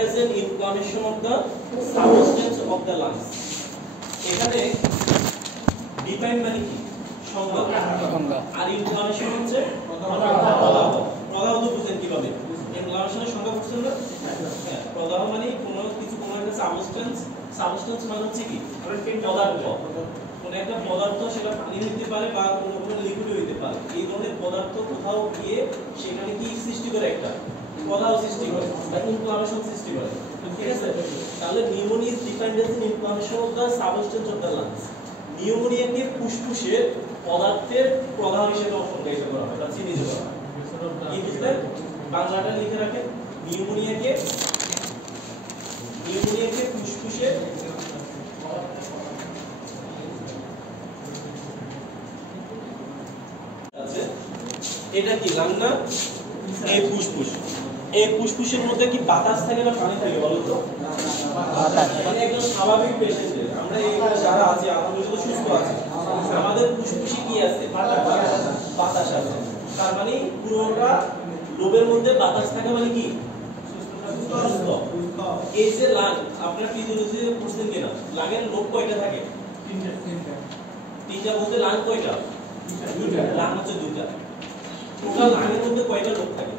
as an inflammation of the substance of the lungs. এখানে define মানে কি সংজ্ঞা আর ইনফ্লামেশন হচ্ছে প্রদাহ। প্রদাহ তো বুঝেন কিভাবে, ইনফ্লামেশনের সংজ্ঞা বুঝছেন না? হ্যাঁ, প্রদাহ মানে কোনো কিছু কোনো একটা সাবস্টেন্স মানে হচ্ছে কি পদার্থ, কোন একটা পদার্থ, সেটা পানি হতে পারে বা কোনো লিকুইড হতে পারে। এই ধরনের পদার্থ কোথাও গিয়ে সেখানে কি সৃষ্টি করে, একটা প্রদাহ সৃষ্টি করে, ইনফ্লামেশন সৃষ্টি করে। ঠিক আছে, তাহলে pneumonia is defined as an inflammation of the substance of the lungs. নিউমোনিয়াকে ফুসফুসের পদার্থের প্রদাহ হিসেবে সংজ্ঞায়িত করা হয় বা চিহ্নিত করা হয়। কি বুঝলেন? বাংলাটা লিখে রাখেন। নিউমোনিয়াকে ফুসফুসের আছে, এটা কি লাং না? এই ফুসফুস, এই ফুসফুসের মধ্যে কি বাতাস থাকে না পানি থাকে বলো তো? বাতাস। মানে একজন স্বাভাবিক পেশেন্টের, আমরা এই যারা আছি আলহামদুলিল্লাহ সুস্থ আছি, আমাদের ফুসফুসে কি আছে? বাতাস আছে। তার মানে পুরোটা লোবের মধ্যে বাতাস থাকে মানে কি সুস্থ। এই যে লাং, আপনারা ফিজিওলজিতে পড়ছেন কিনা, লাংয়ের লোব কয়টা থাকে? তিনটা বলতে লাং কয়টা? দুইটা। লাং হচ্ছে দুইটা। টোটাল লাংয়ের মধ্যে কয়টা লোব থাকে?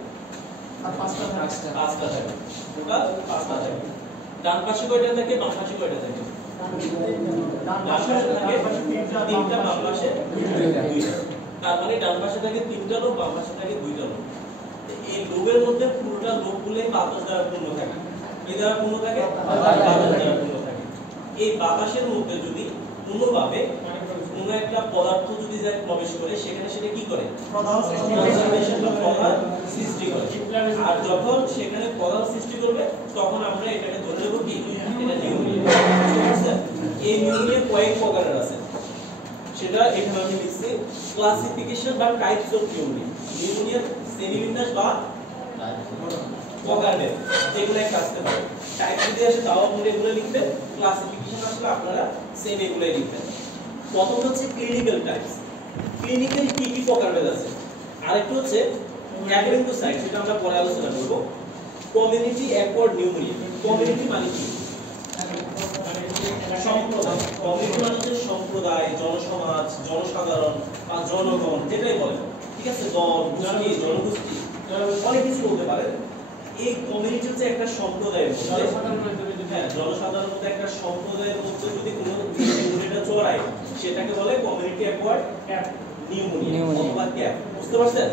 পাঁচটা থাকে। টোটাল পাঁচটা থাকে। ডান পাশে কয়টা থাকে, বাম পাশে কয়টা থাকে? ডান পাশে থাকে তিনটা, বাম পাশে দুইটা। তার মানে ডান পাশে থাকে তিনটা লোব, বাম পাশে থাকে দুইটা লোব। এই লোবের মধ্যে পুরোটা লোবগুলোই বাতাস দ্বারা পূর্ণ থাকে। কি দ্বারা পূর্ণ থাকে? বাতাস দ্বারা পূর্ণ থাকে। এই বাতাসের মধ্যে যদি কোনোভাবে কোনো একটা পদার্থ যদি যায় প্রবেশ করে, সেখানে সেটা কি করে? প্রদাহ সৃষ্টি করে। আর যখন সেখানে প্রদাহ সৃষ্টি করবে, তখন আমরা এটাকে ধরে নেব কি এটা নিউমোনিয়া। বুঝতে পারছেন? এই নিউমোনিয়া কয়েক প্রকারের আছে, সেটা এখানে আমি লিখছি। ক্লাসিফিকেশন বা টাইপস অফ নিউমোনিয়া, নিউমোনিয়ার শ্রেণীবিন্যাস বা প্রকারভেদ, যেগুলো একটা আসতে পারে। টাইপ যদি আসে তাও আপনি এগুলো লিখবেন, ক্লাসিফিকেশন আসলে আপনারা সেম এগুলাই লিখবেন। প্রথম হচ্ছে ক্লিনিক্যাল টাইপস। ক্লিনিক্যাল কি কি প্রকারভেদ আছে? আরেকটা হচ্ছে অ্যাকর্ডিং টু সাইট, সেটা আমরা পরে আলোচনা করব। Community acquired pneumonia. কমিউনিটি মানে কি? সম্প্রদায়। কমিউনিটি মানে হচ্ছে সম্প্রদায়, জনসমাজ, জনসাধারণ বা জনগণ, যেটাই বলেন। ঠিক আছে, দল, গোষ্ঠী, জনগোষ্ঠী, অনেক কিছু বলতে পারেন। এই কমিউনিটি হচ্ছে একটা সম্প্রদায়ের মধ্যে, হ্যাঁ, জনসাধারণের মধ্যে একটা সম্প্রদায়ের মধ্যে যদি কোনো নিউমোনিয়াটা ছড়ায়, সেটাকে বলে কমিউনিটি অ্যাকোয়ার্ড নিউমোনিয়া অথবা ক্যাপ। বুঝতে পারছেন?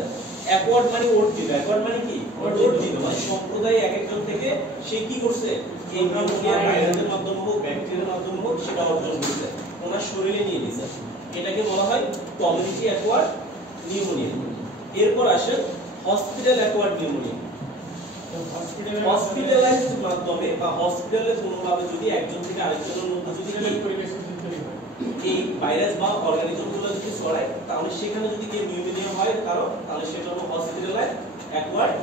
অ্যাকোয়ার্ড মানে অর্জিত, অ্যাকোয়ার্ড মানে কি অর্জিত, মানে সম্প্রদায় এক একজন থেকে সে কি করছে, এই নিউমোনিয়া ভাইরাসের মাধ্যমে হোক, ব্যাকটেরিয়ার মাধ্যমে হোক, সেটা অর্জন করছে, ওনার শরীরে নিয়ে নিছে। এটাকে বলা হয় কমিউনিটি অ্যাকোয়ার্ড নিউমোনিয়া। এরপর আসে হসপিটাল অ্যাকোয়ার্ড নিউমোনিয়া। হসপিটালাইজড মাধ্যমে বা হসপিটালে কোনোভাবে যদি একজন থেকে আরেকজনের মধ্যে যদি এই ভাইরাস বা অর্গানিজমগুলো যদি ছড়ায়, তাহলে সেখানে যদি কেউ নিউমোনিয়া হয় তাহলে সেটা হলো হসপিটালাইজড অ্যাকোয়ার্ড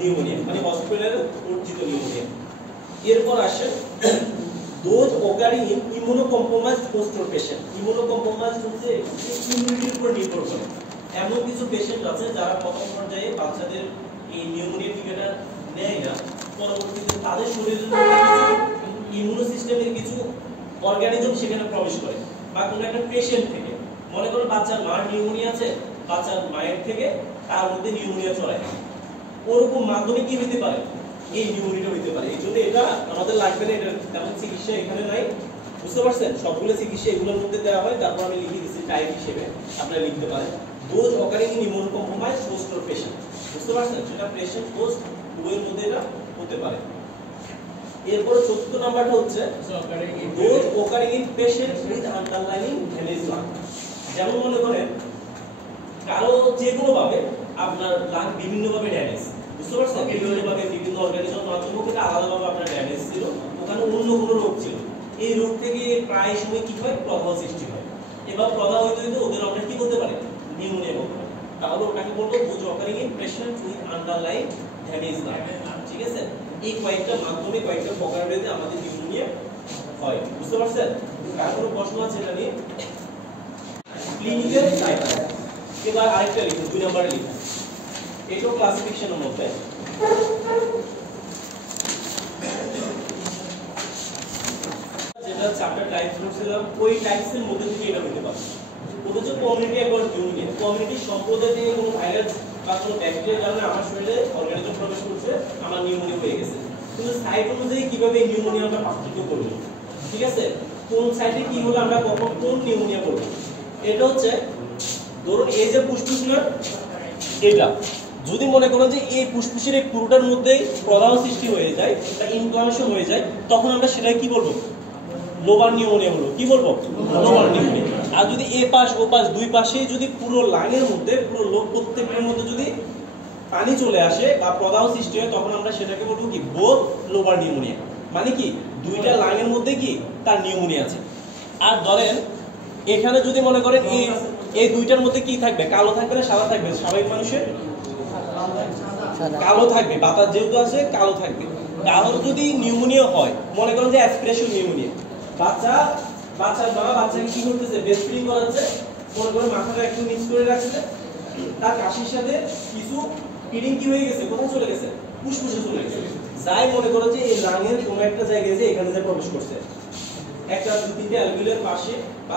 নিউমোনিয়া, মানে হসপিটালে অর্জিত নিউমোনিয়া। এরপর আসে those occurring in immunocompromised post-op patient. Immunocompromised হচ্ছে ইমিউনিটির উপর নির্ভর করে। এমন কিছু পেশেন্ট আছে যারা প্রথম পর্যায়ে বাচ্চাদের এই নিউমোনিয়া টিকাটা নেয় না, পরবর্তীতে তাদের শরীরের মধ্যে ইমিউনো সিস্টেমের কিছু অর্গানিজম সেখানে প্রবেশ করে, বা কোনো একটা পেশেন্ট থেকে, মনে করুন বাচ্চার মার নিউমোনিয়া আছে, বাচ্চার মায়ের থেকে তার মধ্যে নিউমোনিয়া ছড়ায়, ওরকম মাধ্যমে কি হতে পারে, এই নিউমোনিয়া হতে পারে। এই জন্য এটা আমাদের লাগবে না, এটা তেমন চিকিৎসা এখানে নাই। বুঝতে পারছেন? সবগুলো চিকিৎসা এগুলোর মধ্যে দেওয়া হয়, তারপর আমি লিখে দিচ্ছি টাইপ হিসেবে, আপনারা লিখতে পারেন those occurring in immunocompromised post-op patient। বুঝতে পারছেন? সেটা পেশেন্ট পোস্ট এর মধ্যে এটা হতে পারে। এরপর চতুর্থ নাম্বারটা হচ্ছে those occurring in patient with underlying damage lung। যেমন মনে করেন কারো যে কোনো ভাবে আপনার লাং বিভিন্ন ভাবে ড্যামেজ, বুঝতে পারছেন? বিভিন্ন ভাবে বিভিন্ন অর্গানিজম মাধ্যমে কিন্তু আলাদাভাবে আপনার ড্যামেজ ছিল, ওখানে অন্য কোনো রোগ ছিল। এই রোগ থেকে প্রায় সময় কি হয়, প্রদাহ সৃষ্টি হয়। এবার প্রদাহ হইতে হইতে ওদের আমরা কি করতে পারি, নিউমোনিয়া করতে পারি। তাহলে ওটাকে বলবো those occurring in patient with underlying damage lung। ঠিক আছে, এই কয়েকটা মাধ্যমে কয়েকটা প্রকারভেদে আমাদের নিউমোনিয়া হয়। বুঝতে পারছেন? কার কোনো প্রশ্ন আছে এটা নিয়ে? Clinical type. এবার আরেকটা লিখুন, 2 নম্বরে লিখুন, এটাও ক্লাসিফিকেশনের মধ্যে। যেটা চ্যাপ্টার টাইপস করছিলাম ওই টাইপসের মধ্যে থেকে এটা হতে পারে। ওটা হচ্ছে কমিউনিটি একবার ইউনিয়ন, কমিউনিটি সম্প্রদায় থেকে কোনো ভাইরাস বা কোনো ব্যাকটেরিয়ার কারণে আমার শরীরে অর্গানিজম প্রবেশ করছে, আমার নিউমোনিয়া হয়ে গেছে। কিন্তু সাইট অনুযায়ী কিভাবে এই নিউমোনিয়া আমরা পার্থক্য করব, ঠিক আছে, কোন সাইটে কি হলে আমরা কখন কোন নিউমোনিয়া করব, এটা হচ্ছে ধরুন এই যে ফুসফুস না এটা যদি মনে করেন যে এই ফুসফুসের এই পুরোটার মধ্যে প্রদাহ সৃষ্টি হয়ে যায় বা ইনফ্লামেশন হয়ে যায়, তখন আমরা সেটাই কি বলবো, লোবার নিউমোনিয়া হলো, কি বলবো, লোবার নিউমোনিয়া। আর যদি এ পাশ ও পাশ দুই পাশেই যদি পুরো লাইনের মধ্যে পুরো লোক প্রত্যেকের মধ্যে যদি পানি চলে আসে বা প্রদাহ সৃষ্টি হয়, তখন আমরা সেটাকে বলবো কি বোথ লোবার নিউমোনিয়া। মানে কি দুইটা লাইনের মধ্যে কি তার নিউমোনিয়া আছে। আর ধরেন এখানে যদি মনে করেন এই দুইটার মধ্যে কি থাকবে, কালো থাকবে না সাদা থাকবে, স্বাভাবিক মানুষের কালো থাকবে, বাতাস যেহেতু আছে কালো থাকবে। কারোর যদি নিউমোনিয়া হয়, মনে করেন যে অ্যাসপিরেশন নিউমোনিয়া, বাচ্চাকে কি করতেছে, ব্রেস্ট ফিডিং করাচ্ছে, মনে করেন মাথাটা একটু মিক্স করে রাখছে, তার কাশির সাথে কিছু ফিডিং কি হয়ে গেছে, কোথায় চলে গেছে, ফুসফুসে চলে গেছে, যাই মনে করো যে এই লাংয়ের কোনো একটা জায়গায় যে এখানে যে প্রবেশ করছে, একটা দু তিনটে অ্যালভিওলের পাশে বা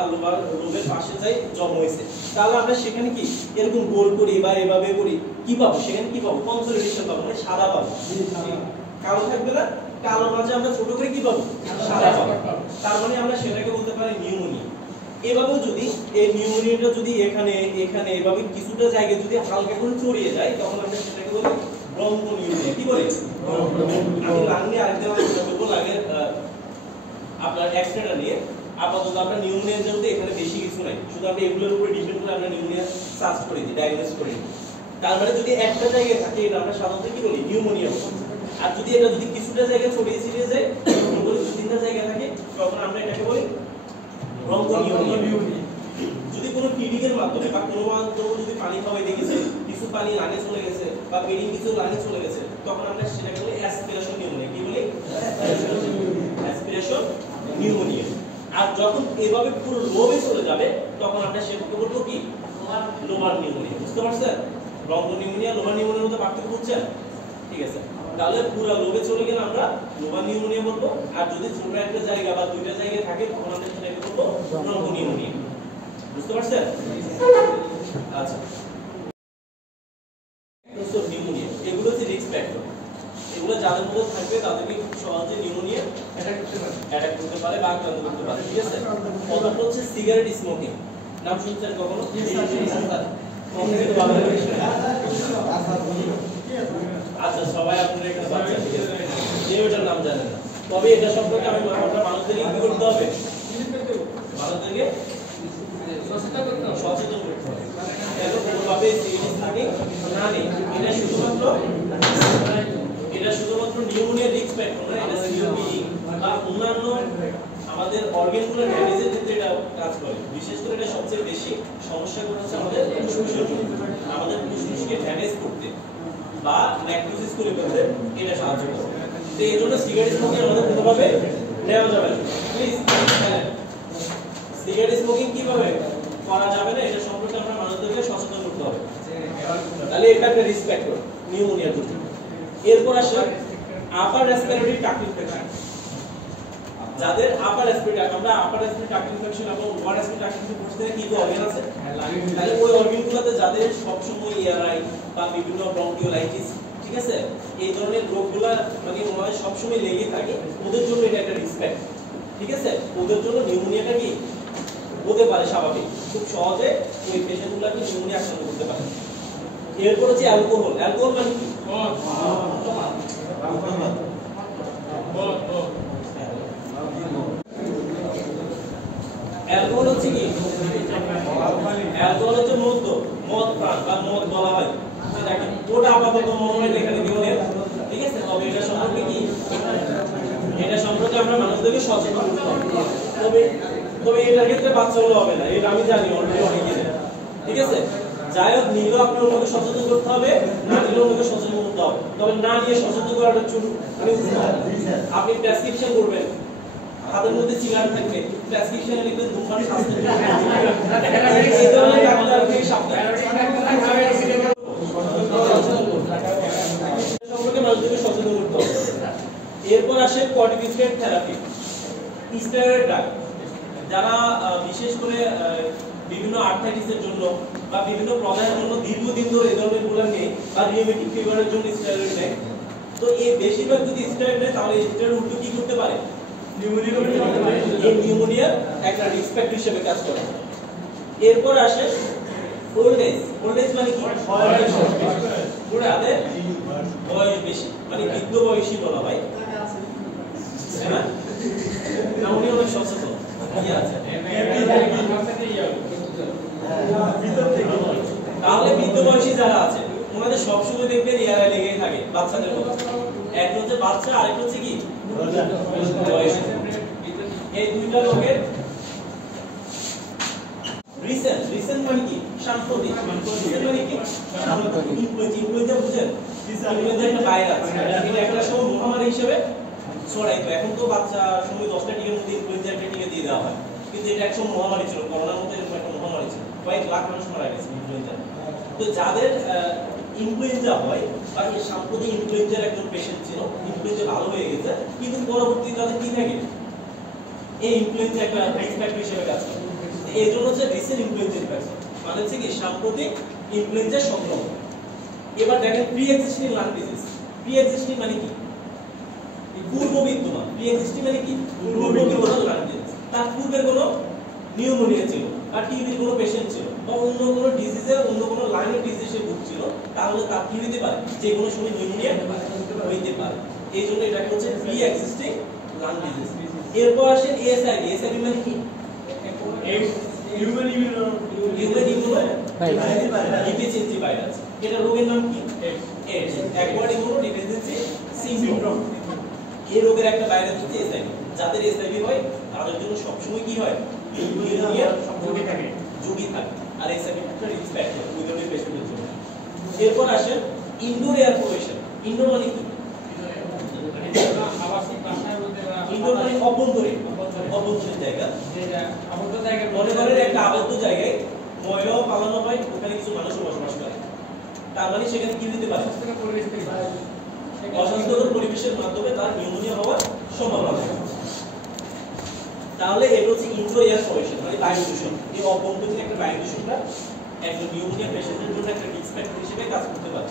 লোবের পাশে যাই জমা হয়েছে, তাহলে আমরা সেখানে কি এরকম গোল করি বা এভাবে করি, কি পাবো সেখানে, কি পাবো, কনসোলিডেশন পাবো, মানে সাদা পাবো, কালো থাকবে না, কালোর মাঝে আমরা ছোট করে কি পাবো, সাদা পাবো। তার মানে আমরা সেটাকে বলতে পারি নিউমোনিয়া। এভাবেও যদি এই নিউমোনিয়াটা যদি এখানে এখানে এভাবে কিছুটা জায়গায় যদি হালকা করে ছড়িয়ে যায়, তখন আমরা সেটাকে বলি ব্রঙ্কোনিউমোনিয়া। কি বলি, আমি লাং নিয়ে আরেকটা বলবো, লাংয়ের আপনার এক্সট্রাটা নিয়ে আপাতত আমরা নিউমোনিয়া যেহেতু এখানে বেশি কিছু নাই, শুধু আমরা এগুলোর উপরে ডিপেন্ড করে আমরা নিউমোনিয়া সার্চ করে দিই, ডায়াগনোস করে দিই। তার মানে যদি একটা জায়গায় থাকে এটা আমরা সাধারণত কি বলি, নিউমোনিয়া বলি। আর যদি এটা যদি কিছুটা জায়গায় ছড়িয়ে ছিটিয়ে যায়, দু তিনটা জায়গায় থাকে, তখন আমরা এটাকে বলি ব্রঙ্কোনিউমোনিয়া। যদি কোনো ফিডিং এর মাধ্যমে বা কোনো মাধ্যমে যদি পানি খাওয়াই দেখেছে, কিছু পানি লাঙে চলে গেছে বা ফিডিং কিছু লাঙে চলে গেছে, তখন আমরা সেটাকে বলি অ্যাসপিরেশন নিউমোনিয়া। কি বলি, অ্যাসপিরেশন নিউমোনিয়া। আর যখন এভাবে পুরো লোবে চলে যাবে, তখন আমরা সেটাকে বলবো কি, লোবার নিউমোনিয়া। বুঝতে পারছেন, ব্রঙ্কোনিউমোনিয়া লোবার নিউমোনিয়ার মধ্যে পার্থক্য বুঝছেন? ঠিক আছে, তাহলে পুরো লোবে চলে গেলে আমরা লোবার নিউমোনিয়া বলবো, আর যদি ছোট একটা জায়গা বা দুইটা জায়গায় থাকে, তখন আমরা সেটাকে বলবো ব্রঙ্কোনিউমোনিয়া। বুঝতে পারছেন? আচ্ছা, তো নিউমোনিয়া এগুলো হচ্ছে রিস্ক ফ্যাক্টর। এগুলো যাদের মধ্যে থাকবে তাদেরকে খুব সহজে নিউমোনিয়া অ্যাটাক করতে পারে বা আক্রান্ত করতে পারে। ঠিক আছে, প্রথমত হচ্ছে সিগারেট স্মোকিং। নাম শুনছেন কখনো? আচ্ছা, সবাই আপনারা একটা বাচ্চা, ঠিক আছে, কেউ এটার নাম জানেন না, তবে এটা সম্পর্কে আমি মানুষদেরকে কি করতে হবে, মানুষদেরকে সচেতন করতে হবে। এত কোনোভাবে সিরিয়াস থাকে না নেই, এটা শুধুমাত্র নিউমোনিয়া রিস্ক ফ্যাক্টর না, এটা সিওপিডি বা অন্যান্য আমাদের অর্গানগুলোর ড্যামেজের ক্ষেত্রে এটা কাজ করে। বিশেষ করে এটা সবচেয়ে বেশি সমস্যা হচ্ছে আমাদের ফুসফুসের জন্য, আমাদের ফুসফুসকে ড্যামেজ করতে বা নেক্রোসিস করে ফেলতে এটা সাহায্য করে। তো এই জন্য সিগারেট স্মোকিং আমাদের কোনোভাবে নেওয়া যাবে না। প্লিজ সিগারেট স্মোকিং কিভাবে করা যাবে না, এটা সম্পর্কে আমরা মানুষদেরকে সচেতন করতে হবে। তাহলে এটা একটা রিস্ক ফ্যাক্টর নিউমোনিয়ার জন্য। এরপর আসে আপার রেসপিরেটরি ট্র্যাক্ট ইনফেকশন। যাদের আপার রেসপিরেটরি, আমরা আপার রেসপিরেটরি ট্র্যাক্ট ইনফেকশন এবং লোয়ার রেসপিরেটরি ট্র্যাক্ট ইনফেকশন থেকে কি অর্গান আছে, তাহলে ওই অর্গানগুলোতে যাদের সবসময় এআরআই বা বিভিন্ন ব্রঙ্কিওলাইটিস, ঠিক আছে, এই ধরনের রোগগুলো মানে ওনাদের সবসময় লেগে থাকে, ওদের জন্য এটা একটা রিস্ক ফ্যাক্টর। ঠিক আছে, ওদের জন্য নিউমোনিয়াটা কি হতে পারে স্বাভাবিক, খুব সহজে ওই পেশেন্টগুলোকে নিউমোনিয়া আক্রান্ত করতে পারে। এরপর হচ্ছে অ্যালকোহল। অ্যালকোহল মানে কি, অ্যালকোহল হচ্ছে কি, অ্যালকোহল হচ্ছে মদ প্রাণ বা মদ বলা হয় যেটাকে, ওটা আপাতত মনে হয় এখানে কেউ নেই। ঠিক আছে, তবে এটা সম্পর্কে কি, এটা সম্পর্কে আমরা মানুষদেরকে সচেতন করতে হবে। তবে এটার ক্ষেত্রে বাচ্চাগুলো হবে না, এটা আমি জানি অলরেডি অনেকে। ঠিক আছে, যাই হোক, নিলেও আপনি অন্যকে সচেতন করতে হবে, না নিলেও অন্যকে সচেতন করতে হবে। তবে না নিয়ে সচেতন করাটা আপনি প্রেসক্রিপশন করবেন, হাতের মধ্যে সিগারেট থাকবে, প্রেসক্রিপশনে লিখবেন ধূমপান স্বাস্থ্য সম্পর্কে মানুষদেরকে সচেতন করতে হবে। এরপর আসে কর্টিকোস্টেরয়েড থেরাপি। স্টেরয়েড ড্রাগ যারা বিশেষ করে বিভিন্ন আর্থ্রাইটিসের জন্য বা বিভিন্ন প্রবলেমের জন্য দীর্ঘদিন ধরে এই ধরনের গুলো নেয় বা রিউমেটিক ফিভারের জন্য স্টেরয়েড নেয়, তো এই বেশিরভাগ যদি স্টেরয়েড নেয় তাহলে স্টেরয়েড উল্টো কি করতে পারে, নিউমোনিয়ার একটা রিস্ক ফ্যাক্টর হিসেবে কাজ করে। এরপর আসে ওল্ড এজ। ওল্ড এজ মানে কি, যাদের বয়স বেশি, মানে বৃদ্ধ বয়সী বলা হয়, তাই না? না, উনি অনেক সচেতন আছে। তাহলে বৃদ্ধ বয়সী যারা আছে ওনাদের সবসময় দেখবেন এয়ারে লেগেই থাকে বাচ্চাদের মতো। এক হচ্ছে বাচ্চা, আরেক হচ্ছে কি বয়স। এই দুইটা লোকের রিসেন্ট মানে কি সাম্প্রতিক, রিসেন্ট মানে কি ইনফ্লুয়েঞ্জা বুঝেন? ইনফ্লুয়েঞ্জা একটা ভাইরাস, এটা একটা সময় মহামারী হিসেবে ছড়াইতো। এখন তো বাচ্চা সময় 10টা টিকার মধ্যে ইনফ্লুয়েঞ্জা একটা টিকা দিয়ে দেওয়া হয়, কিন্তু এটা একসময় মহামারী ছিল, করোনার মতো এরকম একটা মহামারী ছিল, কয়েক লাখ মানুষ মারা গেছে ইনফ্লুয়েঞ্জা। তো যাদের ইনফ্লুয়েঞ্জা হয় বা এই সাম্প্রতিক ইনফ্লুয়েঞ্জার একজন পেশেন্ট ছিল, ইনফ্লুয়েঞ্জা ভালো হয়ে গেছে, কিন্তু পরবর্তীতে তাদের কি থাকে, এই ইনফ্লুয়েঞ্জা একটা রিস্ক ফ্যাক্টর হিসেবে কাজ করে। এই জন্য হচ্ছে রিসেন্ট ইনফ্লুয়েঞ্জা ইনফেকশন, মানে হচ্ছে কি সাম্প্রতিক ইনফ্লুয়েঞ্জা সংক্রমণ। এবার দেখেন pre existing lung disease. Pre existing মানে কি, পূর্ব বিদ্যমান। প্রি এক্সিস্টিং মানে কি পূর্ব বিদ্যমান লাং ডিজিজ। তার পূর্বের কোনো নিউমোনিয়া ছিল বা টিবির কোনো পেশেন্ট ছিল বা অন্য কোনো ডিজিজের, অন্য কোনো লাইনের ডিজিজে ভুগছিল, তাহলে তার কি হতে পারে, যে কোনো সময় নিউমোনিয়া হইতে পারে। এই জন্য এটাকে হচ্ছে প্রি এক্সিস্টিং লাং ডিজিজ। এরপর আসে এএসআইভি। এএসআইভি মানে কি, হিউম্যান ইমিউনোডেফিসিয়েন্সি ভাইরাস। এটা রোগের নাম কি, এইডস, অ্যাকোয়ার্ড ইমিউনোডেফিসিয়েন্সি সিনড্রোম। এই রোগের একটা ভাইরাস হচ্ছে এসআইভি। যাদের এসআইভি হয় তাদের জন্য সবসময় কি হয়, নিউমোনিয়ার ঝুঁকি থাকে। আর এসআইভি একটা রিস্ক ফ্যাক্টর ওই ধরনের পেশেন্টের জন্য। এরপর আসে ইনডোর এয়ার পলিউশন। ইনডোর মানে কি, ইনডোর মানে অভ্যন্তরীণ জায়গা, মনে করেন একটা আবদ্ধ জায়গায় ময়লাও পালানো হয়, ওখানে কিছু মানুষ বসবাস করে, তার মানে সেখানে কি হতে পারে, অস্বাস্থ্যকর পরিবেশের মাধ্যমে তার নিউমোনিয়া হওয়ার সম্ভাবনা থাকে। তাহলে এটা হচ্ছে ইনডোর এয়ার পলিউশন, মানে বায়ু দূষণ। এই অভ্যন্তরীণ একটা বায়ু দূষণটা একজন নিউমোনিয়া পেশেন্টের জন্য একটা রিস্ক ফ্যাক্টর হিসেবে কাজ করতে পারে।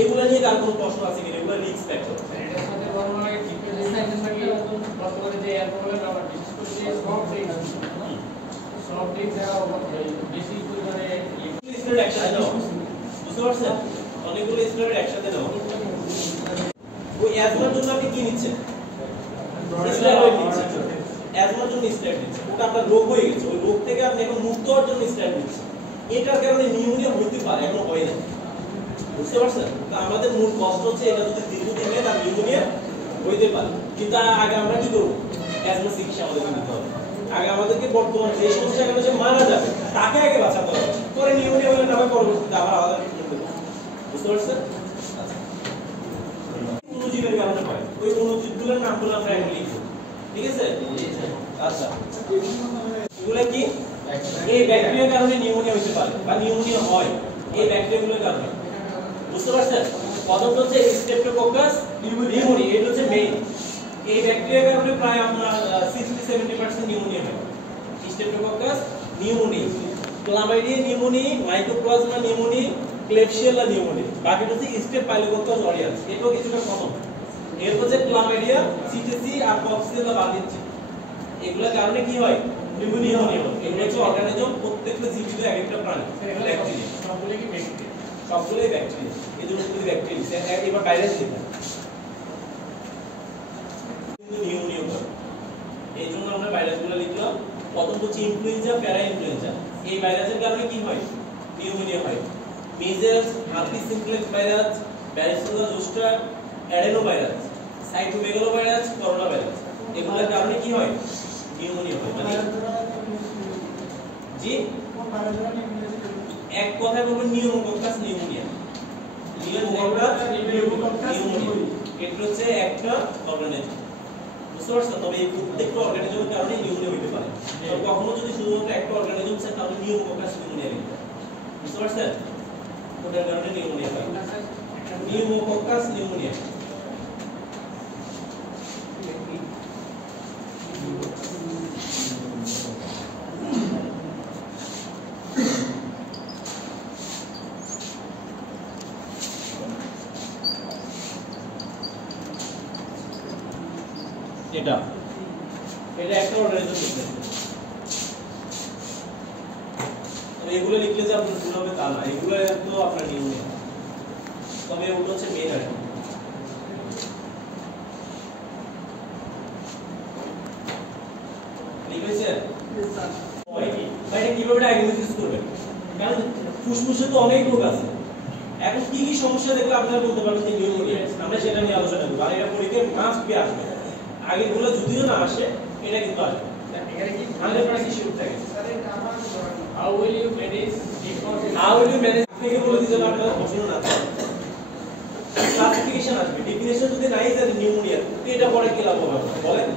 এগুলা নিয়ে কার কোনো প্রশ্ন আছে কিনা, এগুলা রিস্ক ফ্যাক্টর। এটার সাথে বর্ণনা ডিপ্রেশন থাকে বর্তমানে যে এয়ার প্রবলেম আমরা বিশেষ করে যে সব ড্রিঙ্কস বেশি পরিমাণে স্টেরয়েড একসাথে নাও, বুঝতে পারছেন? অনেকগুলো স্টেরয়েড একসাথে নাও। ওই অ্যাজমার জন্য আপনি কি নিচ্ছেন, স্টেরয়েড নিচ্ছেন। অ্যাজমার জন্য স্টেরয়েড নিচ্ছেন, ওটা আপনার রোগ হয়ে গেছে, ওই রোগ থেকে আপনি এখন মুক্ত হওয়ার জন্য স্টেরয়েড নিচ্ছেন। এটার কারণে নিউমোনিয়া হতে পারে, এখনো হয় না, বুঝতে পারছেন? তো আমাদের মূল কষ্ট হচ্ছে এটা যদি দীর্ঘদিন নেয় তার নিউমোনিয়া হইতে পারে। কিন্তু আগে আমরা কি করব, অ্যাজমা চিকিৎসা আমাদেরকে নিতে হবে। আগে আমাদেরকে বর্তমান যে সমস্যার কারণে সে মারা যাবে তাকে আগে বাঁচাতে হবে, পরে নিউমোনিয়া হলে তারপর পরবর্তীতে আবার আলাদা ট্রিটমেন্ট দেব, বুঝতে পারছেন? অণুজীবের কারণে হয়, ওই অণুজীবগুলোর নামগুলো আমরা এখন লিখব, ঠিক আছে? আচ্ছা, এগুলা কি, এই ব্যাকটেরিয়ার কারণে নিউমোনিয়া হতে পারে বা নিউমোনিয়া হয় এই ব্যাকটেরিয়াগুলোর কারণে, বুঝতে পারছেন? প্রথম হচ্ছে স্ট্রেপ্টোককাস নিউমোনিয়া, এটা হচ্ছে মেইন। এই ব্যাকটেরিয়ার কারণে প্রায় আপনার 60-70% নিউমোনিয়া হয়। Streptococcus pneumonia, chlamydia pneumonia, mycoplasma pneumonia, klebsiella pneumonia. বাকি হচ্ছে স্টেফাইলোককাস অরিয়ান্স, এটাও কিছুটা কমন। এর হচ্ছে ক্লামাইডিয়া, সিটিসি আর কক্সিয়েলা বার্লিনচি, এগুলোর কারণে কি হয়, নিউমোনিয়া হয়। এগুলো হচ্ছে অর্গানিজম, প্রত্যেকটা জীবিত একটা প্রাণী, ব্যাকটেরিয়া, সবগুলো কি ব্যাকটেরিয়া, সবগুলোই ব্যাকটেরিয়া। এই দুটো যদি ব্যাকটেরিয়া, এবার ভাইরাস লেখা নিউমোনিয়া হয়। এই জন্য আমরা ভাইরাসগুলো লিখলাম। প্রথম হচ্ছে ইনফ্লুয়েঞ্জা, প্যারা ইনফ্লুয়েঞ্জা। এই ভাইরাসের কারণে কি হয়, নিউমোনিয়া হয়। Measles, herpes simplex virus, varicella zoster, adenovirus, cytomegalovirus, corona virus, এগুলোর কারণে কি হয়, নিউমোনিয়া হয়। মানে জি, এক কথায় বলবেন নিউমোকক্কাস নিউমোনিয়া। নিউমোকক্কাস নিউমোনিয়া, এটা হচ্ছে একটা অর্গানিজম, বুঝতে পারছেন? তবে এই প্রত্যেকটা অর্গানিজমের কারণে নিউমোনিয়া হতে পারে। তো কখনো যদি শুধুমাত্র একটা অর্গানিজম থাকে তাহলে নিউমোকক্কাস নিউমোনিয়া লিখতে, বুঝতে পারছেন? ওটার কারণে নিউমোনিয়া হয়, নিউমোকক্কাস নিউমোনিয়া। এটা একটা অর্গানিজম লিখবেন। এগুলো লিখলে যে আপনার ভুল হবে তা না, এগুলো তো আপনার নিয়মে, তবে ওটা হচ্ছে মেন আর কি। লিখেছেন এটা কিভাবে ডায়াগনোসিস করবেন? কারণ ফুসফুসে তো অনেক রোগ আছে, এখন কি কি সমস্যা দেখলে আপনারা বলতে পারবেন যে নিউমোনিয়া, আমরা সেটা নিয়ে আলোচনা করব। আর এটা পরীক্ষায় মাস্ট বি আসবে, আগেগুলো যদিও না আসে এটা কিন্তু আসবে। এখানে কি 100% কি শিওর থাকে? How will you manage How will you manage থেকে বলে দিতে হবে আপনাদের প্রশ্ন না থাকে, ক্লাসিফিকেশন আসবে, ডেফিনিশন যদি নাই তাহলে নিউমোনিয়া এটা পরে কি লাভ হবে বলেন?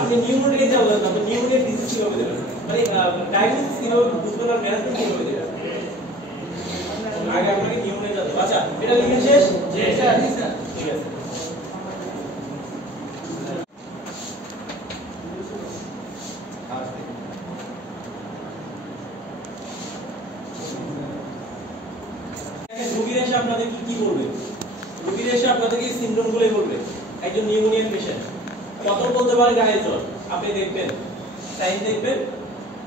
আপনি নিউমোনিয়া জানলেন না, আপনি নিউমোনিয়া ডিজিজ কিভাবে দেবেন, মানে ডায়াগনোসিস কিভাবে বুঝবেন আর ম্যানেজমেন্ট কিভাবে দেবেন? আগে আপনাকে নিউমোনিয়া জানতে হবে। আচ্ছা এটা লিখে শেষ? জি স্যার। ঠিক আছে। রোগীর এসে আপনাদের কি বলবে? রোগীর এসে আপনাদেরকে সিম্পটমগুলোই বলবে। একজন নিউমোনিয়া পেশেন্ট প্রথম বলতে পারে গায়ে জ্বর, আপনি দেখবেন সাইন দেখবেন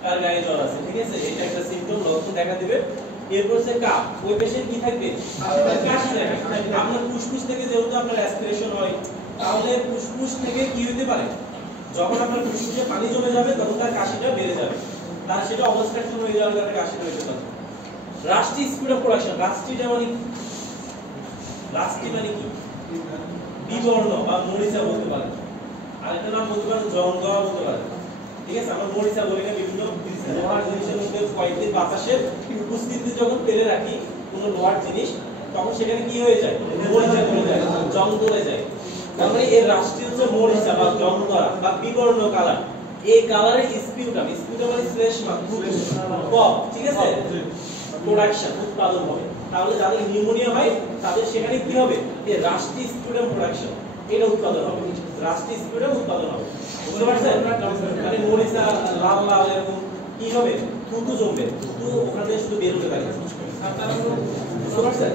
আর গায়ে জ্বর আছে, ঠিক আছে, এটা একটা সিম্পটম, লক্ষণ দেখা দিবে। এরপর সে কাপ, ওই পেশেন্ট কি থাকবে? কাশি থাকবে। আপনার ফুসফুস থেকে যেহেতু আপনার অ্যাসপিরেশন হয়, তাহলে ফুসফুস থেকে কি হতে পারে? যখন আপনার ফুসফুসে পানি জমে যাবে তখন তার কাশিটা বেড়ে যাবে, তার সেটা অবস্ট্রাকশন হয়ে যাওয়ার কারণে কাশিটা হতে পারে। রাস্টি স্পিড অফ প্রোডাকশন, রাস্টিটা মানে কি? রাস্টি মানে কি? বিবর্ণ বা মরিচা বলতে পারেন, আর একটা নাম বলতে পারেন জংধরা বলতে পারেন, ঠিক আছে। আমরা মরিচা বলি না, বিভিন্ন লোহার জিনিসের মধ্যে কয়েকদিন বাতাসের উপস্থিতি যখন ফেলে রাখি কোনো লোহার জিনিস, তখন সেখানে কি হয়ে যায়? মরিচা ধরে যায়, জং ধরে যায়। তার মানে এর রাস্টি হচ্ছে মরিচা বা জংধরা বা বিবর্ণ কালার। এই কালারের স্পিউটাম, স্পিউটাম মানে শ্লেষ্মা, কফ, ঠিক আছে, প্রোডাকশন উৎপাদন হবে। তাহলে যাদের নিউমোনিয়া হয় তাদের সেখানে কি হবে? এই রাস্টি স্পিউটাম প্রোডাকশন, এটা উৎপাদন হবে, রাস্টি স্পিউটাম উৎপাদন হবে। বুঝতে পারছেন? মানে মরিচা লাল লাল এরকম কি হবে? থুতু জমবে, থুতু ওখান থেকে শুধু বের হতে থাকে। বুঝতে পারছেন?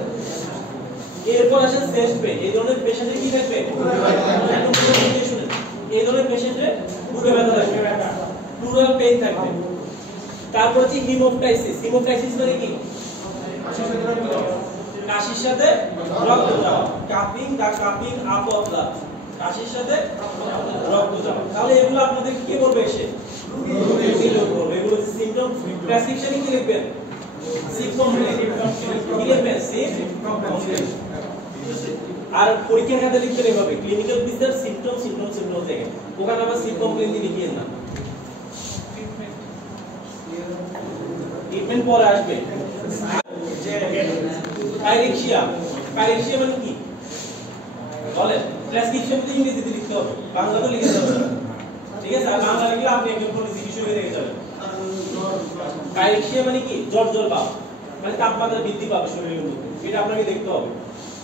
এরপর আসে চেস্ট পেইন। এই ধরনের পেশেন্টের কি থাকবে? এই ধরনের পেশেন্টের বুকে ব্যথা থাকবে, প্লুরাল পেইন থাকবে। তারপর হচ্ছে হিমোপ্টাইসিস। হিমোপ্টাইসিস মানে কি? কাশির সাথে রক্ত যাওয়া, cupping the cupping up of blood, কাশির সাথে রক্ত যাওয়া। তাহলে এগুলো আপনাদের কি বলবে? এসে এগুলো হচ্ছে সিম্পটম। প্রেসক্রিপশনে কি লিখবেন? সিম্পটম কি লিখবেন? সিম্পটম। আর পরীক্ষার খাতায় লিখবেন এভাবে, clinical picture symptom symptom symptom থেকে, ওখানে আবার সিম্পটম ক্লিনিক লিখিয়েন না, ট্রিটমেন্ট পরে আসবে। পাইরেক্সিয়া, পাইরেক্সিয়া মানে কি বলেন? প্রেসক্রিপশনে ইংরেজিতে লিখতে হবে, বাংলা তো লিখতে হবে না, ঠিক আছে। আর বাংলা লিখলে আপনি একদম পুরো চিকিৎসক হয়ে রেখে যাবেন। পাইরেক্সিয়া মানে কি? জ্বর জ্বর ভাব, মানে তাপমাত্রা বৃদ্ধি পাবে শরীরের মধ্যে, এটা আপনাকে দেখতে হবে।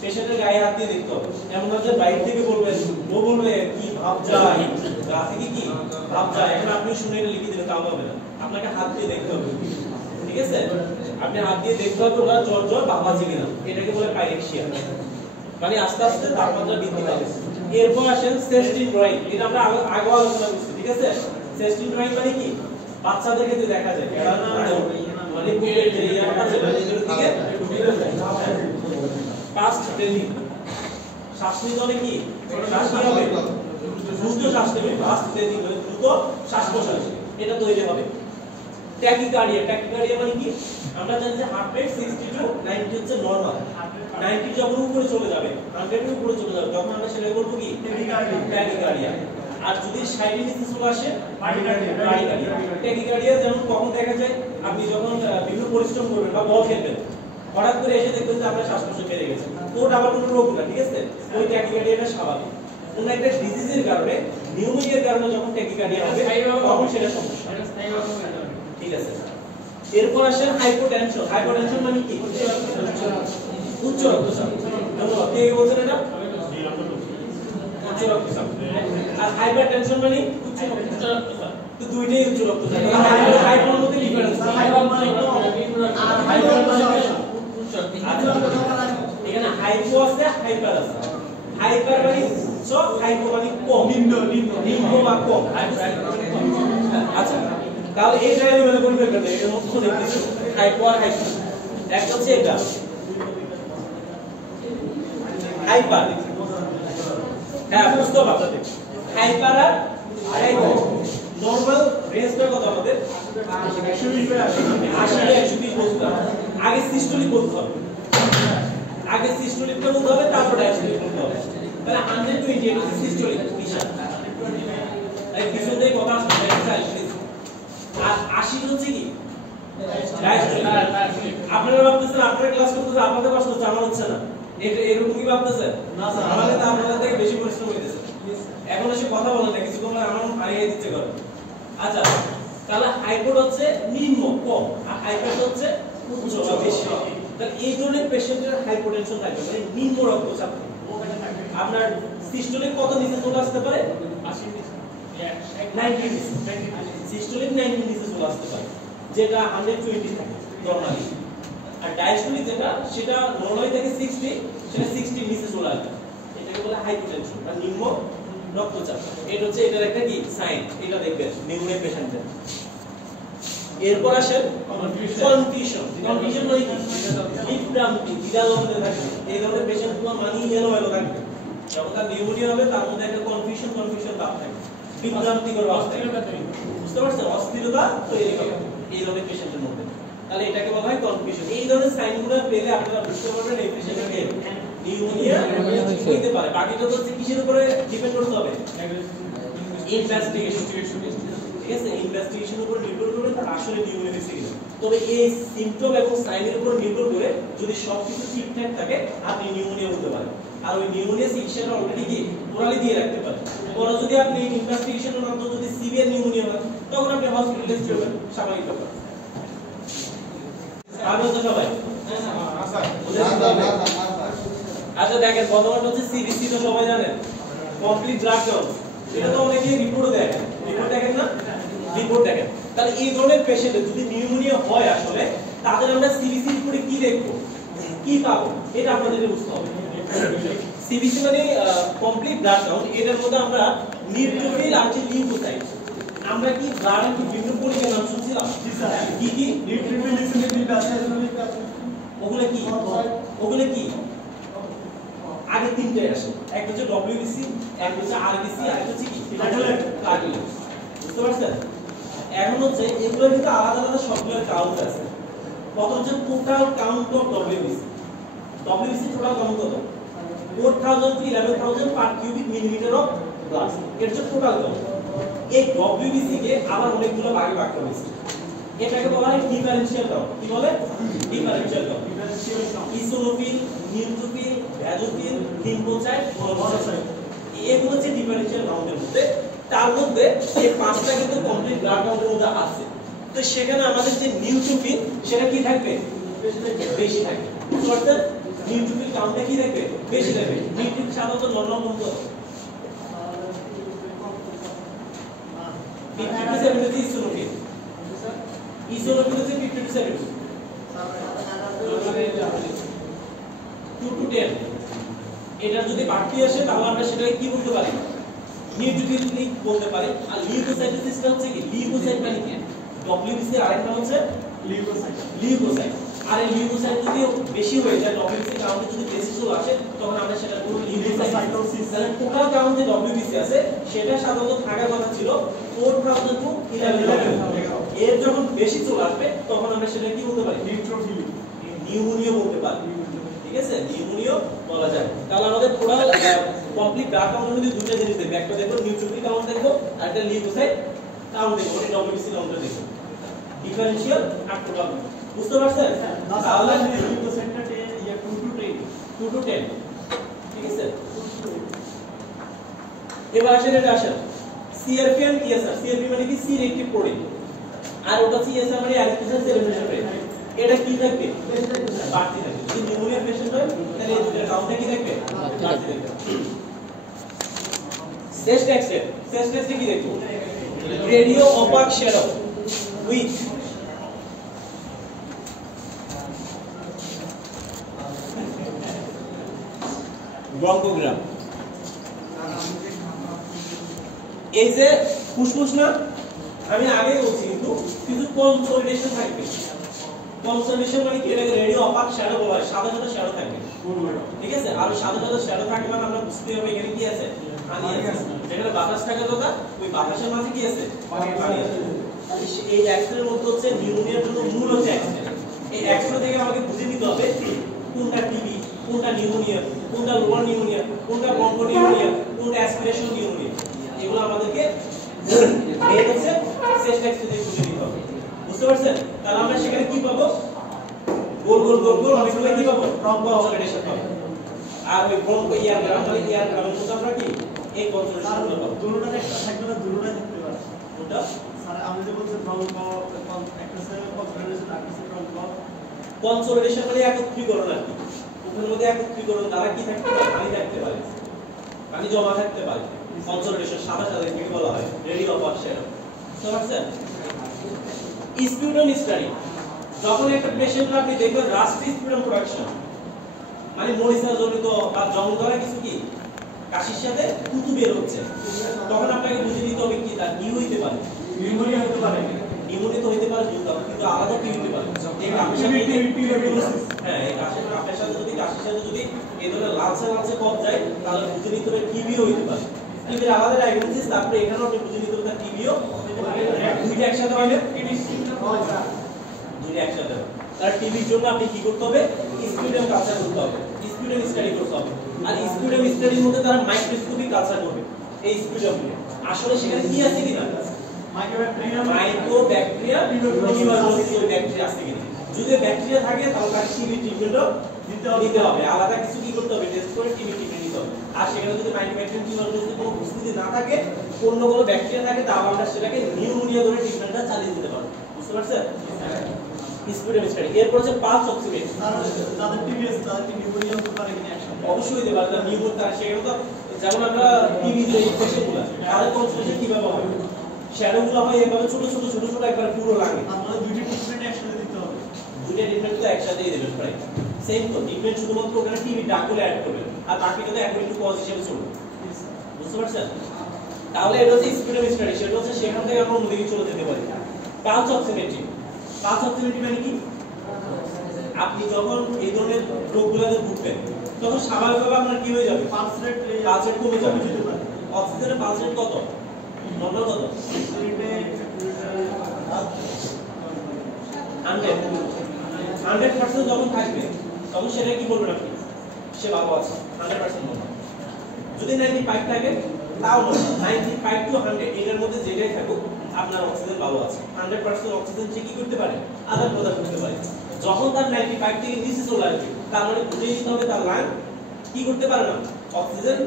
পেশেন্টের গায়ে হাত দিয়ে দেখতে হবে, এমন না যে বাইরে থেকে বলবেন, ও বলবে কি ভাব যায়, গা থেকে কি ভাব যায়, এখন আপনি শুনে এটা লিখে দিলে তাও হবে না, আপনাকে হাত দিয়ে দেখতে হবে, ঠিক আছে। আপনি হাত দিয়ে দেখতে হবে ওরা জ্বর জ্বর ভাব আছে কিনা, এটাকে বলে পাইরেক্সিয়া, মানে আস্তে আস্তে তাপমাত্রা বৃদ্ধি পাবে। এরপর আসেন সেস্টিন ড্রয়িং, এটা আমরা আগে আলোচনা করছি, ঠিক আছে। সেস্টিন ড্রয়িং মানে কি? বাচ্চাদের ক্ষেত্রে দেখা যায়, মানে বুকের যে ইয়াটা আছে ভিতরের দিকে ফাস্ট ব্রিথিং, শ্বাস নিতে হলে কি শ্বাস নিতে হবে, দ্রুত শ্বাস নেবে, ফাস্ট ব্রিথিং মানে দ্রুত শ্বাস প্রশ্বাস, এটা তৈরি হবে। ট্যাকিকার্ডিয়া, ট্যাকিকার্ডিয়া মানে কি? আমরা জানি যে হার্ট রেট 60 টু 90 হচ্ছে নরমাল, 90 যখন উপরে চলে যাবে, 100 এর উপরে চলে যাবে, তখন আমরা সেটা করব কি? ট্যাকিকার্ডিয়া। আর যদি 60 এর নিচে চলে আসে ব্রাডিকার্ডিয়া। ট্যাকিকার্ডিয়া যেমন কখন দেখা যায়? আপনি যখন বিভিন্ন পরিশ্রম করবেন বা বল খেলবেন, হঠাৎ করে এসে দেখবেন যে আপনার শ্বাসকষ্ট বেড়ে গেছে, ওটা আবার কোনো রোগ না, ঠিক আছে। ওই ট্যাকিকার্ডিয়াটা স্বাভাবিক। কোন একটা ডিজিজের কারণে, নিউমোনিয়ার কারণে যখন ট্যাকিকার্ডিয়া হবে তখন সেটা সমস্যা, ঠিক আছে। এরপর আসেন হাইপোটেনশন। হাইপোটেনশন মানে কি? উচ্চ রক্তচাপ। ধন্যবাদ। কে বলছেন এটা? উচ্চ রক্তচাপ। আর হাইপারটেনশন মানে উচ্চ রক্তচাপ, তো দুইটাই উচ্চ রক্তচাপ। হাইপোর মধ্যে ডিফারেন্স কি? এখানে হাইপো আছে, হাইপার আছে। হাইপার মানে উচ্চ, উচ্চ, হাইপো মানে কম, নিম্ন বা কম। আচ্ছা তাহলে এই জায়গায় মনে করে ফেলবেন এটা হচ্ছে দেখতেছো হাইপো আর হাইপো। একটা হচ্ছে এটা হাইপার, হ্যাঁ বুঝতে পারছো, হাইপার আর হাইপো। নরমাল রেঞ্জটা কত আমাদের 80 থেকে 120 বলতে হবে। আগে সিস্টোলিক বলতে হবে, আগে সিস্টোলিকটা বলতে হবে, তারপর ডায়াস্টোলিক বলতে হবে। তাহলে 120 এটা হচ্ছে সিস্টোলিক নিশান, এই পিছনে কথা আসছে আর 80 হচ্ছে কি ডায়াস্টোলিক। আপনারা ভাবতেছেন আপনারা ক্লাস করতেছেন আপনাদের কষ্ট হচ্ছে, আমার হচ্ছে না, এটা এরকম কি ভাবতেছেন? না স্যার, আমাদের তো আপনাদের থেকে বেশি পরিশ্রম হইতেছে। এখন এসে কথা বলেন না, কিছু তোমরা আমার হারিয়ে দিতে পারো। আচ্ছা তাহলে হাইপোড হচ্ছে নিম্ন কম আর হাইপার হচ্ছে উচ্চ বেশি। তাহলে এই ধরনের পেশেন্টের হাইপোটেনশন থাকবে মানে নিম্ন রক্তচাপ। আপনার সিস্টোলিক কত নিচে চলে আসতে পারে? 80 নিচে, 90 নিচে, সিস্টোলিক 90 নিচে চলে আসতে পারে, যেটা 120 থাকে নরমালি। আর ডায়াস্টোলিক যেটা সেটা নরমালি থাকে 60, সেটা 60 নিচে চলে আসবে, এটাকে বলে হাইপোটেনশন বা নিম্ন রক্তচাপ। এটা হচ্ছে এটার একটা কি সাইন, এটা দেখবেন নিউমোনিয়া পেশেন্টের। এরপর আসেন কনফিউশন। কনফিউশন মানে কি? বিভ্রান্তি, দ্বিধাদ্বন্দ্বে থাকে। এই ধরনের পেশেন্টগুলো মানি এলোমেলো থাকবে, যখন তার নিউমোনিয়া হবে তার মধ্যে একটা কনফিউশন ভাব থাকে, বিভ্রান্তিকর অবস্থা, বুঝতে পারছেন? অস্থিরতা তৈরি হবে এই ধরনের পেশেন্টের মধ্যে। তাহলে এটাকে বলা হয় কনফিউশন। এই ধরনের সাইনগুলো পেলে আপনারা বুঝতে পারবেন এই পেশেন্টের নিউমোনিয়া হইতে পারে। বাকিটা তো হচ্ছে কিসের উপরে ডিপেন্ড করতে হবে? ইনভেস্টিগেশন, ঠিক আছে? ইনভেস্টিগেশনের উপর নির্ভর করে তার আসলে নিউমোনিয়া হয়েছে কিনা। তবে এই সিম্পটম এবং সাইনের উপর নির্ভর করে যদি সবকিছু ঠিকঠাক থাকে আপনি নিউমোনিয়া হতে পারেন। আর ওই নিউমোনিয়া চিকিৎসাটা অলরেডি কি ওরালি দিয়ে রাখতে পারেন। পরে যদি আপনি ইনভেস্টিগেশনের মাধ্যমে যদি সিভিয়ার নিউমোনিয়া হয় তখন আপনি হসপিটালাইজ করবেন, স্বাভাবিক ব্যাপার। আরো তো সবাই আচ্ছা দেখেন বর্তমানে হচ্ছে সিবিসি তো সবাই জানেন, কমপ্লিট ব্লাড কাউন্ট। এটা তো অনেকেই রিপোর্ট দেখেন, রিপোর্ট দেখেন না? রিপোর্ট দেখেন। তাহলে এই ধরনের পেশেন্টের যদি নিউমোনিয়া হয় আসলে তাদের আমরা সিবিসি রিপোর্টে কি দেখবো, কি পাবো, এটা আপনাদের বুঝতে হবে। সিবিসি মানে কমপ্লিট ব্লাড কাউন্ট। এটার মধ্যে আমরা নিউট্রোফিল আর লিউকোসাইট, আমরা কি ব্লাডের কি বিভিন্ন পরীক্ষার নাম শুনছিলাম? কি কি? নিউট্রোফিল, লিউকোসাইট, প্লাজমিক, ওগুলো কি? ওগুলো কি? আগে তিনটে আসে, একটা হচ্ছে ডব্লিউবিসি, একটা হচ্ছে আরবিসি, আর একটা হচ্ছে কি প্লাটিলেট। বুঝতে পারছেন? এখন হচ্ছে এগুলো কিন্তু আলাদা আলাদা সবগুলোর কাউন্ট আছে। কত হচ্ছে total count of WBC? WBC total count কত? 4000 to 11000 per cubic millimetre of blood, এটা হচ্ছে টোটাল কাউন্ট। এই ডব্লিউবিসি কে আবার অনেকগুলো ভাগে ভাগ করা হয়েছে, এটাকে বলা হয় ডিফারেনশিয়াল কাউন্ট। কি বলে? Differential count. Eosinophil, neutrophil, basophil, lymphocyte, monocyte, এগুলো হচ্ছে ডিফারেনশিয়াল কাউন্টের মধ্যে। তার মধ্যে এই পাঁচটা কিন্তু কমপ্লিট ব্লাড কাউন্টের মধ্যে আছে। তো সেখানে আমাদের যে নিউট্রোফিল সেটা কি থাকবে? বেশি থাকবে। বুঝতে পারছেন? নিউট্রোফিল কাউন্টটা কি থাকবে? বেশি থাকবে। নিউট্রোফিল সাধারণত নরমাল বন্ধ 50 to 70 ইসোনোফিল, ইসোনোফিল হচ্ছে 50 to 70, 2 to 10। এটা যদি বাড়তি আসে তাহলে আমরা সেটাকে কি বলতে পারি? নিউট্রোফিল বলতে পারি। আর লিউকোসাইটোসিসটা হচ্ছে কি? লিউকোসাইট মানে কি? ডব্লিউবিসি এর আরেকটা হচ্ছে লিউকোসাইট, লিউকোসাইট। আর এই লিউকোসাইট যদি বেশি হয়ে যায়, ডব্লিউবিসি কাউন্ট যদি বেশি চলে আসে, তখন আমরা সেটা বলবো লিউকোসাইটোসিস। তাহলে টোটাল কাউন্ট যে ডব্লিউবিসি আছে সেটা সাধারণত থাকার কথা ছিল 4000 to 11000। এর যখন বেশি চলে আসবে তখন আমরা সেটা কি বলতে পারি? নিউট্রোফিল, নিউমোনিয়া বলতে পারি। ঠিক আছে? নিউমোনিয়া বলা যায়। তাহলে আমাদের টোটাল কমপ্লিট ব্লাড কাউন্টের মধ্যে দুটো জিনিস দেখব, একটা দেখব নিউট্রোফিল কাউন্ট দেখব, আর একটা লিউকোসাইট কাউন্ট দেখব, মানে ডব্লিউবিসি কাউন্টটা দেখব। ডিফারেনশিয়াল আর টোটাল, বুঝতে পারছেন? তাহলে লিউকোসাইটটা 2 to 10, 2 to 10, ঠিক আছে? এবার আসেন এটা আসেন সিআরপি এন্ড ইএসআর। সিআরপি মানে কি? সি রিঅ্যাক্টিভ প্রোটিন, আর ওটা ইএসআর মানে অ্যারিথ্রোসাইট সেলিব্রেশন রেট। এটা কি থাকবে? বাড়তি থাকবে। যদি নিউমোনিয়া পেশেন্ট হয় তাহলে এই দুটোর কাউন্টটা কি থাকবে? বাড়তি থাকবে। চেস্ট এক্স-রে, চেস্ট এক্স-রে কি দেখব? Radio opaque shadow with bronchogram. এই যে ফুসফুস না, আমি আগে বলছি কিন্তু কিছু কনসলিডেশন থাকবে। কনসলিডেশন মানে কি, এটাকে রেডিও অপাক শ্যাডো বলা হয়, সাদা সাদা শ্যাডো থাকবে, ঠিক আছে? আর সাদা সাদা শ্যাডো থাকবে মানে আমরা বুঝতে হবে এখানে কি আছে, পানি আছে। যেখানে বাতাস থাকে দাদা, ওই বাতাসের মাঝে কি আছে, পানি আছে। এই এক্সরের মধ্যে হচ্ছে নিউমোনিয়ার জন্য মূল হচ্ছে এক্সরে। এই এক্সরে থেকে আমাকে বুঝে নিতে হবে কোনটা টিবি, কোনটা নিউমোনিয়া, কোনটা লোয়ার নিউমোনিয়া, কোনটা ব্রঙ্কো নিউমোনিয়া, কোনটা অ্যাসপিরেশন নিউমোনিয়া। এগুলো আমাদেরকে মেন হচ্ছে চেস্ট এক্সরে থেকে বুঝে নিতে হবে। বুঝতে পারছেন? তাহলে আমরা সেখানে কি পাবো, গোল গোল গোল গোল অনেকগুলো কি পাবো, কনসলিডেশন পাবো। আর ওই ব্রঙ্কো ইয়ারগ্রাম মানে ইয়ারগ্রামের মধ্যে আমরা কি এই কনসলিডেশনগুলো পাবো। দুটোটা একটা থাকবে না, দুটোটা থাকতে পারে। কোনটা স্যার আমি যে বলছি ব্রঙ্কো একটা স্যার কনসলিডেশন আর কিছু ব্রঙ্কো কনসলিডেশন মানে একত্রীকরণ আর কি। ওখানের মধ্যে একত্রীকরণ দ্বারা কি থাকতে পারে, পানি থাকতে পারে, পানি জমা থাকতে পারে। কনসলিডেশন সাদা সাদা কি বলা হয়, রেডিও অফ শ্যাডো। বুঝতে পারছেন? স্পিউটাম স্টাডি, যখন একটা পেশেন্ট আপনি দেখবেন রাস্ট্রি স্পিউটাম প্রোডাকশন মানে মরিচা জনিত বা জং ধরা কিছু কি কাশির সাথে থুতু বের হচ্ছে, তখন আপনাকে বুঝে নিতে হবে কি তার কি হইতে পারে, নিউমোনিয়া হতে পারে, নিউমোনিয়া তো হইতে পারে কিন্তু আলাদা কি হতে পারে, এই কাশির সাথে হ্যাঁ এই কাশির সাথে যদি কাশির সাথে যদি এই ধরনের লালচে লালচে কফ যায় তাহলে বুঝে নিতে হবে টিবিও হইতে পারে। টিবির আলাদা ডায়াগনোসিস, তারপরে এখানেও আপনি বুঝে নিতে হবে তার টিবিও দুইটা একসাথে হয় না, দুইটা একসাথে হয়। তার টিবির জন্য আপনি কি করতে হবে, স্পিউটাম কালচার করতে হবে, স্পিউটাম স্টাডি করতে হবে। আর স্পিউটাম স্টাডির মধ্যে তারা মাইক্রোস্কোপিক কালচার করবে এই স্পিউটাম নিয়ে। আসলে সেখানে কি আছে কিনা, মাইক্রোব্যাকটেরিয়া টিউবারকুলোসিস ব্যাকটেরিয়া আছে কিনা। যদি ব্যাকটেরিয়া থাকে তাহলে তাকে টিবি ট্রিটমেন্টও দিতে হবে, আলাদা কিছু কি করতে হবে, টেস্ট করে টিবি ট্রিটমেন্ট দিতে হবে। আর সেখানে যদি মাইক্রোব্যাকটেরিয়া টিউবারকুলোসিস কোনো উপস্থিতি না থাকে, অন্য কোনো ব্যাকটেরিয়া থাকে, তাহলে আমরা সেটাকে নিউমোনিয়া ধরে ট্রিটমেন্টটা চালিয়ে দিতে পারবো। বুঝতে পারছেন? স্পিউটাম স্টাডি। এরপর হচ্ছে পালস অক্সিমেট্রি। তাদের টিবিএস তাদের নিউমোনিয়া হতে পারে কিনা একসাথে, অবশ্যই হতে পারে, তার নিউমোনিয়া তার সেখানে তো যেমন আমরা টিবি যে ইনফেকশনগুলো তাদের কনসেন্ট্রেশন কিভাবে হয়, শ্যাডোগুলো হয় এভাবে ছোট ছোট ছোট ছোট একবার পুরো লাগে। আপনাদের দুইটা ট্রিটমেন্ট একসাথে দিতে হবে, দুইটা ট্রিটমেন্ট তো একসাথেই দেবেন প্রায় সেম তো। ট্রিটমেন্ট শুধুমাত্র ওখানে টিবি ডাকলে অ্যাড করবেন আর বাকিটা তো অ্যাকর্ডিং টু কজ হিসেবে চলবে। বুঝতে পারছেন? তাহলে এটা হচ্ছে স্পিউটাম স্টাডি, সেটা হচ্ছে সেখান থেকে আমরা অন্যদিকে চলে যেতে পারি। Pulse oximetry. পালস অক্সিমেট্রি মানে কি, আপনি যখন এই ধরনের রোগগুলোতে ভুগবেন তখন স্বাভাবিকভাবে আপনার কি হয়ে যাবে, পালস রেট কমে যাবে। অক্সিজেনের পালস রেট কত, নরমাল কত, 100% যখন থাকবে তখন সেটা কি বলবেন আপনি, সে ভালো আছে, 100% নরমাল। যদি 95 থাকে তাও নরমাল, 95 টু 100 এর মধ্যে যেটাই থাকুক আপনার অক্সিজেন ভালো আছে। 100% অক্সিজেন সে কি করতে পারে, আদান প্রদান করতে পারে। যখন তার 95 থেকে নিচে চলে আসবে তার মানে বুঝে নিতে হবে তার লাং কি করতে পারে না, অক্সিজেন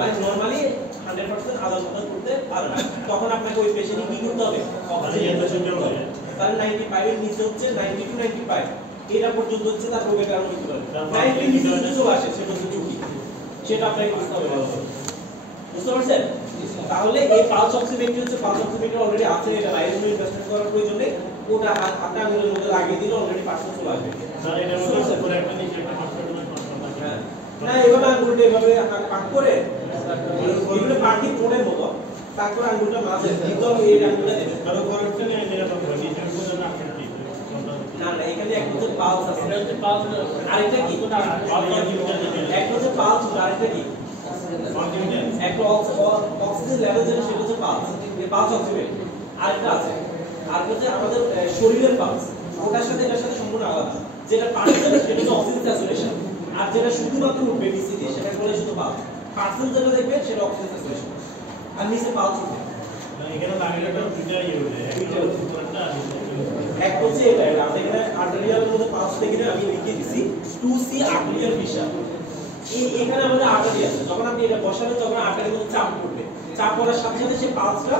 মানে নরমালি 100% আদান প্রদান করতে পারে না। তখন আপনাকে ওই পেশেন্টে কি করতে হবে, অক্সিজেন করতে হবে। তার 95 এর নিচে হচ্ছে 90 টু 95 এটা পর্যন্ত হচ্ছে তার রোগের কারণ হতে পারে। 90 নিচে যদি চলে আসে সেটা হচ্ছে ঝুঁকি, সেটা আপনাকে বুঝতে হবে ভালো করে। বুঝতে পারছেন? তাহলে এই পালস অক্সিমেট্রি হচ্ছে, পালস অক্সিমেট্রি অলরেডি আছে, এটা বাইরে কোনো ইনভেস্টমেন্ট করার প্রয়োজন নেই, ওটা হাতে আঙুলের মধ্যে লাগিয়ে দিলে অলরেডি পার্সেন্ট চলে আসবে। স্যার এটার মধ্যে পুরো একটা নিচে একটা কনস্ট্রাকশন হ্যাঁ না এভাবে আঙুলটা এভাবে পাক করে এগুলো পার্টি কোণের মতো, তারপর আঙুলটা মাঝে একদম এই আঙুলটা দেবেন, কারো করাচ্ছে না এটা তো নিচের মধ্যে না না না এখানে একটা হচ্ছে পালস আছে, এটা হচ্ছে পালস, আরেকটা কি, একটা হচ্ছে পালস, আরেকটা কি, একটা অক্সিজেন লেভেল যেটা সেটা হচ্ছে পালস, এই পালস অক্সিমেট্রি। আরেকটা আছে, আর হচ্ছে আমাদের শরীরের পালস, ওটার সাথে এটার সাথে সম্পূর্ণ আলাদা। যেটা পার্সেন্ট সেটা হচ্ছে অক্সিজেন স্যাচুরেশন, আর যেটা শুধুমাত্র উঠবে ডিসি দিয়ে সেটা বলে শুধু পালস। পার্সেন্ট যেটা দেখবে সেটা অক্সিজেন স্যাচুরেশন, আর নিচে পালস উঠবে। এখানে লাগিয়েটা দুইটাই হইবে, একটা একটা হচ্ছে এটা, আমরা এখানে আর্টেরিয়ালের মধ্যে পালস থেকে আমি লিখে দিছি 2C আর্টেরিয়াল প্রেসার। এখানে আমাদের আর্টারি আছে, যখন আপনি এটা বসাবেন তখন আর্টারির মধ্যে চাপ পড়বে, চাপ পড়ার সাথে সাথে সে পালসটা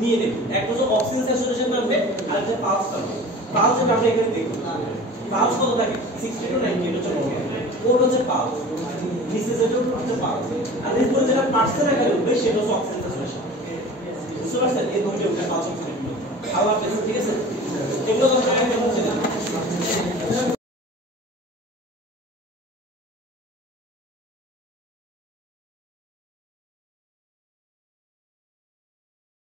নিয়ে নেবে। একটা হচ্ছে অক্সিজেন স্যাচুরেশন থাকবে আর একটা পালস থাকবে। পালস যেটা আমরা এখানে দেখব, পালস কত থাকে 60 টু 90 এর জন্য ওটা হচ্ছে পালস, নিচে যেটা হচ্ছে পালস, আর এরপর যেটা পার্সেন্ট আকারে উঠবে সেটা হচ্ছে অক্সিজেন স্যাচুরেশন। বুঝতে পারছেন? এই দুটো উঠে পালস অক্সিজেন আলাদা, ঠিক আছে? এগুলো